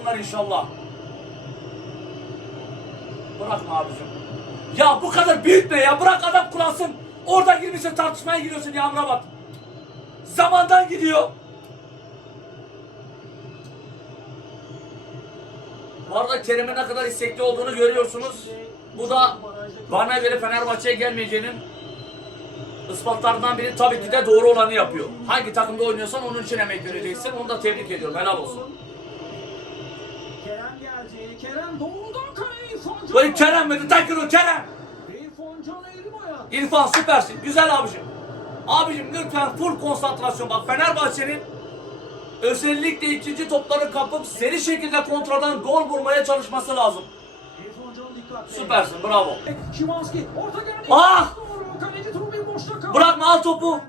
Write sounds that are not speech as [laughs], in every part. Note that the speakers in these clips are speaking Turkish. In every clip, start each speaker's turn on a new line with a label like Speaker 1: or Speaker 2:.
Speaker 1: bunlar inşallah. Bırakma abicim. Ya bu kadar büyütme ya. Bırak adam kullansın. Orada girmişsin tartışmaya giriyorsun ya Amrabat. Zamandan gidiyor. Bu arada Kerem'in ne kadar istekli olduğunu görüyorsunuz. Bu da bana göre Fenerbahçe'ye gelmeyeceğinin ispatlarından biri tabii ki de doğru olanı yapıyor. Hangi takımda oynuyorsan onun için emek vereceksin. Onu da tebrik ediyorum. Helal olsun.
Speaker 2: Kerem geldi. Kerem doğrudan kaleye İrfan Can.
Speaker 1: Böyle Kerem mi? Takır o Kerem.
Speaker 2: İrfan
Speaker 1: süpersin. Güzel abicim. Abicim lütfen full konsantrasyon. Bak Fenerbahçe'nin özellikle ikinci topları kapıp seri şekilde kontradan gol vurmaya çalışması lazım. Süpersin. Bravo.
Speaker 2: Şimanski orta geldi.
Speaker 1: Ah! Bırakma al topu.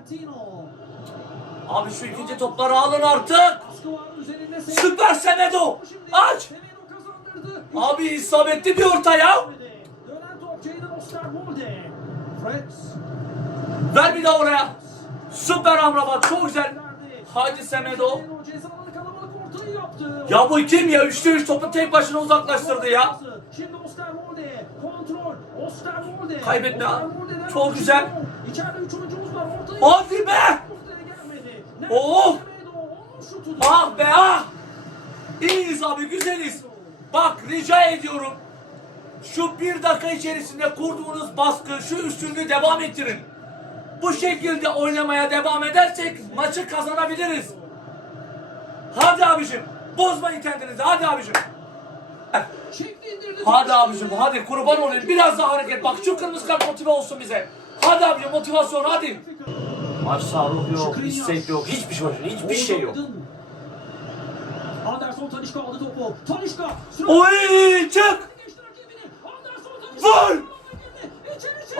Speaker 1: Abi şu ikinci topları alın artık. Süper Semedo. Aç. Abi isabetli bir orta ya. Ver bir daha oraya. Süper Amrabat. Çok güzel. Hadi Semedo. Ya bu kim ya? Üçte üç topu tek başına uzaklaştırdı ya.
Speaker 2: Şimdi Osterwolde kontrol. Osterwolde.
Speaker 1: Kaybetme Çok güzel.
Speaker 2: İçeride üç oyuncumuz var. Ortaya
Speaker 1: Hadi be!
Speaker 2: Ortaya gelmedi. Nerede
Speaker 1: Oh!
Speaker 2: Semedo? Onun şutu.
Speaker 1: Ah be ah! İyiyiz abi güzeliz. Bak rica ediyorum. Şu bir dakika içerisinde kurduğunuz baskı, şu üstünlüğü devam ettirin. Bu şekilde oynamaya devam edersek maçı kazanabiliriz. Hadi abicim. Bozmayın kendinizi. Hadi abicim. Hadi abicim hadi kurban olayım. Biraz daha hareket. Bak şu kırmızı kart motive olsun bize. Hadi abicim motivasyon hadi. Maç ruh yok, istek yok, hiçbir şey yok, hiçbir şey yok.
Speaker 2: Anderson Tanişka aldı topu. Tanişka. süre-
Speaker 1: Oy çık! Vur!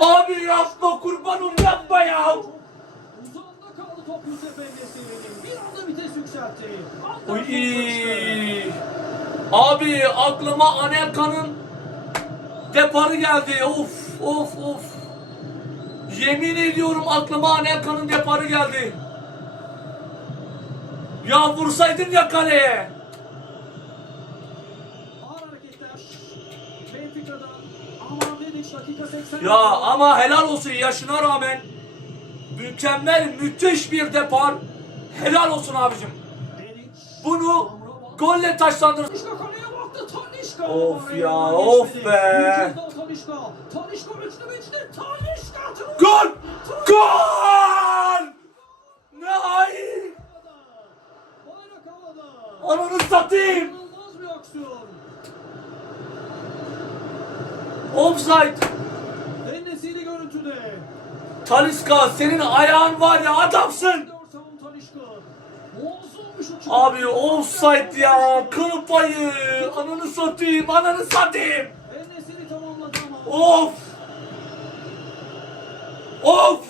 Speaker 1: Abi yapma kurban olayım yapma ya.
Speaker 2: Uzağında kaldı top Yusuf Endesi'nin. Bir anda vites yükseltti.
Speaker 1: Oy. Abi aklıma Anelka'nın deparı geldi. Of of of. Yemin ediyorum aklıma Anelka'nın deparı geldi. Ya vursaydın ya kaleye. Ya ama helal olsun yaşına rağmen mükemmel müthiş bir depar. Helal olsun abicim. Bunu golle taşlandır.
Speaker 2: Tanişka kaleye baktı. Tanişka.
Speaker 1: Of ya, of be. Gol! Gol! Ne
Speaker 2: havada.
Speaker 1: Ananı satayım!
Speaker 2: İnanılmaz bir aksiyon.
Speaker 1: Offside!
Speaker 2: Enesiri görüntüde.
Speaker 1: Taliska senin ayağın var ya adamsın! Abi offside ya! Kıl payı! Ananı satayım! Ananı satayım! Of! Of!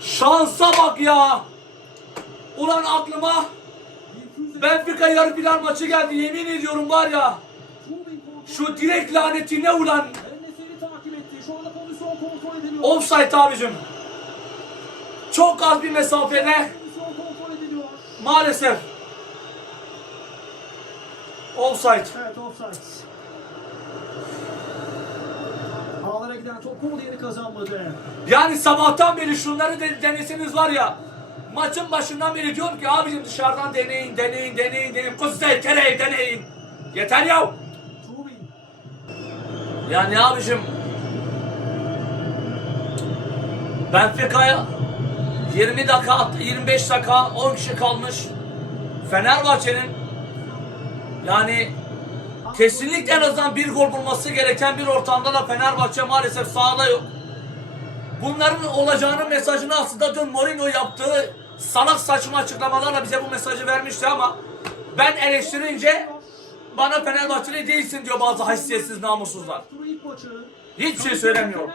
Speaker 1: Şansa bak ya! Ulan aklıma. Benfica yarı final maçı geldi yemin ediyorum var ya! Şu direk lanetine ulan!
Speaker 2: Enesiri takip etti. Şu anda pozisyon kontrol ediliyor.
Speaker 1: Offside abicim. Çok az bir mesafede maalesef. Offside.
Speaker 2: Evet offside. Ağlara giden top gol yeri kazanmadı.
Speaker 1: Yani sabahtan beri şunları de, deneseniz var ya. Maçın başından beri diyorum ki abicim dışarıdan deneyin, deneyin, deneyin, deneyin. Kuzey, kereyi deneyin. Yeter ya. Yani abicim. Benfica'ya 20 dakika, attı, 25 dakika, 10 kişi kalmış. Fenerbahçe'nin yani kesinlikle en azından bir gol bulması gereken bir ortamda da Fenerbahçe maalesef sahada yok. Bunların olacağının mesajını aslında dün Mourinho yaptığı salak saçma açıklamalarla bize bu mesajı vermişti ama ben eleştirince bana Fenerbahçeli değilsin diyor bazı haysiyetsiz namussuzlar. Hiçbir şey söylemiyorum.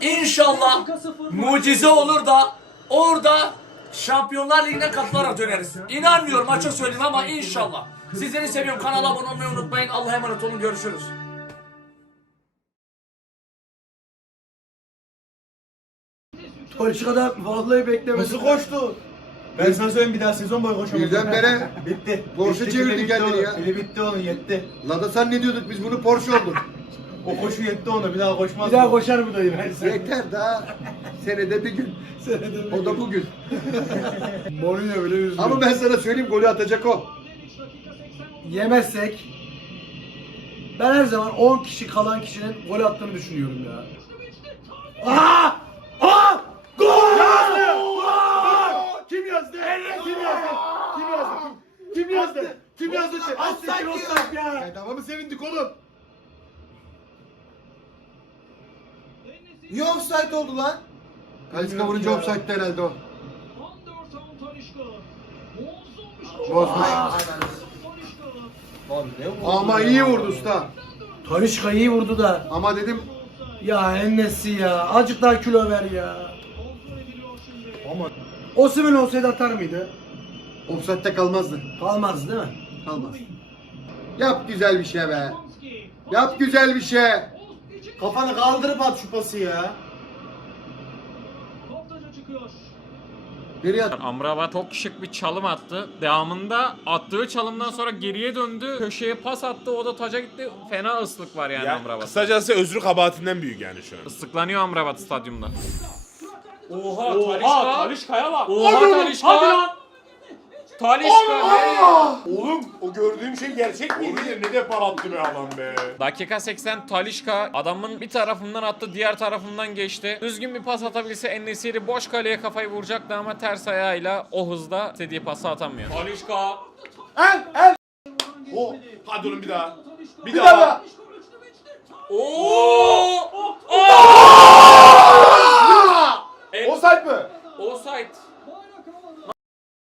Speaker 1: İnşallah mucize olur da orada Şampiyonlar Ligi'ne katılarak döneriz. İnanmıyorum açık söyleyeyim ama inşallah. Sizleri seviyorum. Kanala abone olmayı unutmayın. Allah'a emanet olun. Görüşürüz.
Speaker 3: Talişka'da vallahi beklemedim.
Speaker 4: Nasıl koştu?
Speaker 3: Ben sana söyleyeyim bir daha sezon boyu koşamayacağım.
Speaker 4: Birdenbire [laughs]
Speaker 3: bitti.
Speaker 4: Porsche
Speaker 3: Bitti,
Speaker 4: çevirdi
Speaker 3: bitti
Speaker 4: kendini
Speaker 3: onun.
Speaker 4: ya.
Speaker 3: Pili bitti onun yetti.
Speaker 4: Lada sen ne diyorduk biz bunu Porsche olduk.
Speaker 3: O koşu yetti ona bir daha koşmaz.
Speaker 5: Bir daha koşar mı dayı ben sana?
Speaker 4: Yeter daha senede bir gün. [laughs]
Speaker 5: Senede
Speaker 4: O da bugün. [laughs]
Speaker 5: Mourinho bile üzgün.
Speaker 4: Ama ben sana söyleyeyim golü atacak o.
Speaker 5: Yemezsek ben her zaman 10 kişi kalan kişinin gol attığını düşünüyorum ya. Aa! Gol!
Speaker 4: Kim yazdı? Kim yazdı? Kim yazdı? Kim yazdı? Kim yazdı?
Speaker 5: Offside offside ya.
Speaker 4: Ya tamam sevindik oğlum.
Speaker 3: Niye offside oldu lan?
Speaker 4: Kalesine vurunca offside'de herhalde o. Bozmuş.
Speaker 3: Lan ne bu?
Speaker 4: Ama iyi vurdu usta.
Speaker 5: Tanışka iyi vurdu da.
Speaker 4: Ama dedim
Speaker 5: Ya Ennesi ya. Azıcık daha kilo ver ya.
Speaker 3: Ama
Speaker 5: Osimhen olsaydı atar mıydı?
Speaker 4: Offside'de kalmazdı.
Speaker 5: Kalmaz değil mi?
Speaker 4: Kalmaz. Yap güzel bir şey be. Yap güzel bir şey.
Speaker 3: kafanı kaldırıp at şu pası ya.
Speaker 4: Nereye at?
Speaker 6: Amrabat çok şık bir çalım attı. Devamında attığı çalımdan sonra geriye döndü. Köşeye pas attı. O da taca gitti. Fena ıslık var yani
Speaker 7: Ya,
Speaker 6: Amrabat'ta.
Speaker 7: kısacası özrü kabahatinden büyük yani şu an.
Speaker 6: Islıklanıyor Amrabat stadyumda.
Speaker 8: Oha,
Speaker 6: Talişka.
Speaker 8: Talişka'ya bak.
Speaker 6: Oha Talişka.
Speaker 8: Hadi lan.
Speaker 6: Talişka nereye?
Speaker 7: Oğlum o gördüğüm şey gerçek miydi? ne de para attı be adam be.
Speaker 6: Dakika 80 Talişka adamın bir tarafından attı diğer tarafından geçti. Düzgün bir pas atabilse Ennesiri boş kaleye kafayı vuracaktı ama ters ayağıyla o hızda istediği pası atamıyor. Talişka.
Speaker 7: O hadi oğlum bir daha. Bir,
Speaker 4: Bir
Speaker 7: daha.
Speaker 4: daha.
Speaker 6: Oo!
Speaker 7: Offside mi?
Speaker 6: Offside.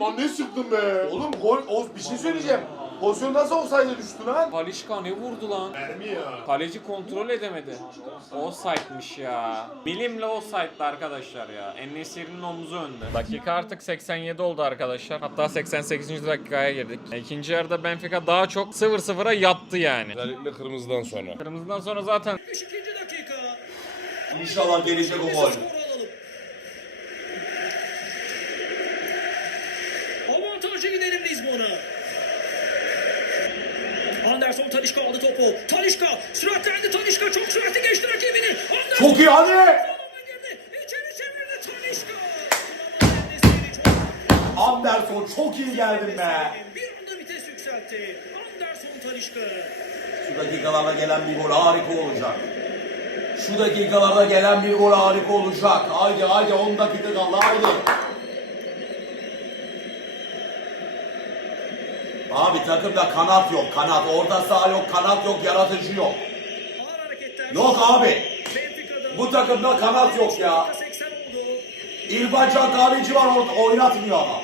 Speaker 7: Lan ne sıktın be? Oğlum gol o bir şey söyleyeceğim. Pozisyon nasıl offside'e düştü lan?
Speaker 6: Talişka ne vurdu lan?
Speaker 7: Mermi ya.
Speaker 6: Kaleci kontrol edemedi. Offside'miş ya. Bilimle offside'dı arkadaşlar ya. Enesiri'nin omuzu önde. Dakika artık 87 oldu arkadaşlar. Hatta 88. dakikaya girdik. İkinci yarıda Benfica daha çok 0-0'a yattı yani.
Speaker 7: Özellikle kırmızıdan sonra.
Speaker 6: Kırmızıdan sonra zaten
Speaker 2: 72. dakika.
Speaker 8: İnşallah gelecek o gol.
Speaker 2: Lisbon'a. Anderson Talişka aldı topu. Talişka süratlendi Talişka çok süratli geçti rakibini. Anderson
Speaker 8: Çok iyi hadi. Anderson çok iyi geldin be.
Speaker 2: bir anda vites yükseltti. Anderson Talişka.
Speaker 8: Şu dakikalarda gelen bir gol harika olacak. Şu dakikalarda gelen bir gol harika olacak. Haydi haydi 10 dakika kaldı haydi. Abi takımda kanat yok kanat. Orta saha yok kanat yok yaratıcı yok. Yok abi. Bu takımda kanat yok ya.
Speaker 2: 80 oldu.
Speaker 8: İrfan Can Kahveci var orada oynatmıyor ama.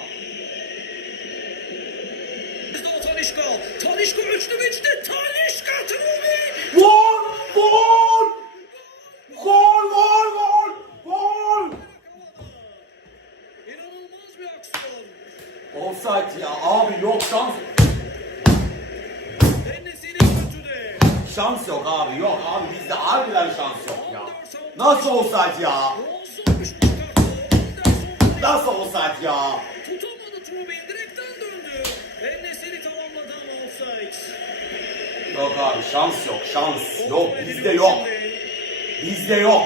Speaker 2: Talişka. Talişka üçlü geçti. Talişka Trubi.
Speaker 8: Gol! Gol! Gol gol gol! Gol!
Speaker 2: İnanılmaz bir aksiyon.
Speaker 8: Offside ya abi yok şans. Şans yok abi yok abi bizde harbiden şans yok ya. Nasıl offside ya? Nasıl offside ya?
Speaker 2: tutamadı Trubi. Direkten döndü. Enesiri tamamladı ama offside.
Speaker 8: Yok abi şans yok şans. Yok bizde yok. Bizde yok.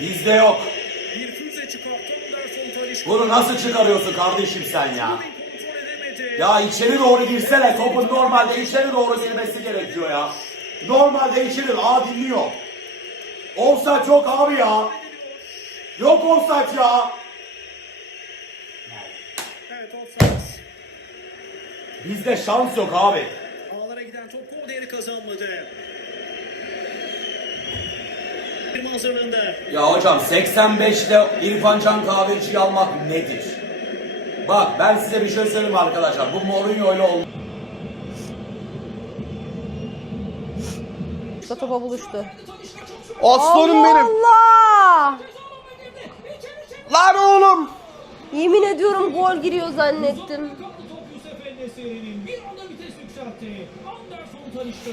Speaker 8: Bizde yok.
Speaker 2: Bir füze çıkarttı Anderson Talişka.
Speaker 8: Bunu nasıl çıkarıyorsun kardeşim sen ya? Ya içeri doğru girsene. Topun normalde içeri doğru girmesi gerekiyor ya. Normalde içeri. Aa dinliyor. Offside yok abi ya. Yok offside ya.
Speaker 2: Evet offside.
Speaker 8: Bizde şans yok abi.
Speaker 2: Ağlara giden top gol değeri kazanmadı. Hazırlığında.
Speaker 8: Ya hocam 85'te İrfan Can Kahveci'yi almak nedir? Bak ben size bir şey söyleyeyim arkadaşlar. Bu Mourinho ile olmaz.
Speaker 9: topa buluştu.
Speaker 4: Aslanım benim.
Speaker 9: Allah!
Speaker 4: Lan oğlum.
Speaker 9: Yemin ediyorum gol giriyor zannettim.
Speaker 2: Bir anda vites yükseltti. Anderson Talişka.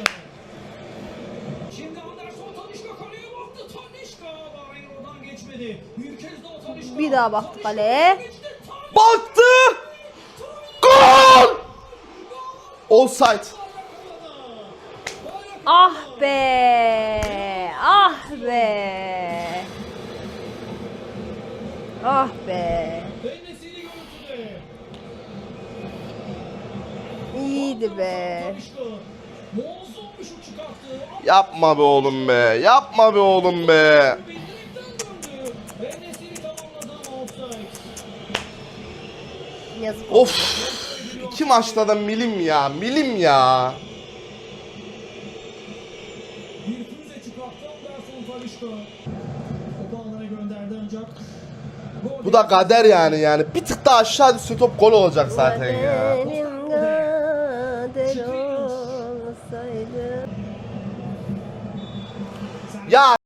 Speaker 2: Şimdi Anderson Talişka kaleye baktı. Talişka Barrero'dan geçmedi.
Speaker 10: istedi. Bir kez daha Talişka.
Speaker 9: Bir daha baktı kaleye.
Speaker 2: Baktı! Gol! Offside.
Speaker 9: Ah be. Ah be. Ah be. İyiydi be.
Speaker 2: Yapma be oğlum be. Yapma be oğlum be.
Speaker 9: Yazık.
Speaker 2: Of. İki maçta da milim ya. Milim ya. Bu da kader yani yani. Bir tık daha aşağı düşse top gol olacak zaten ya. Ya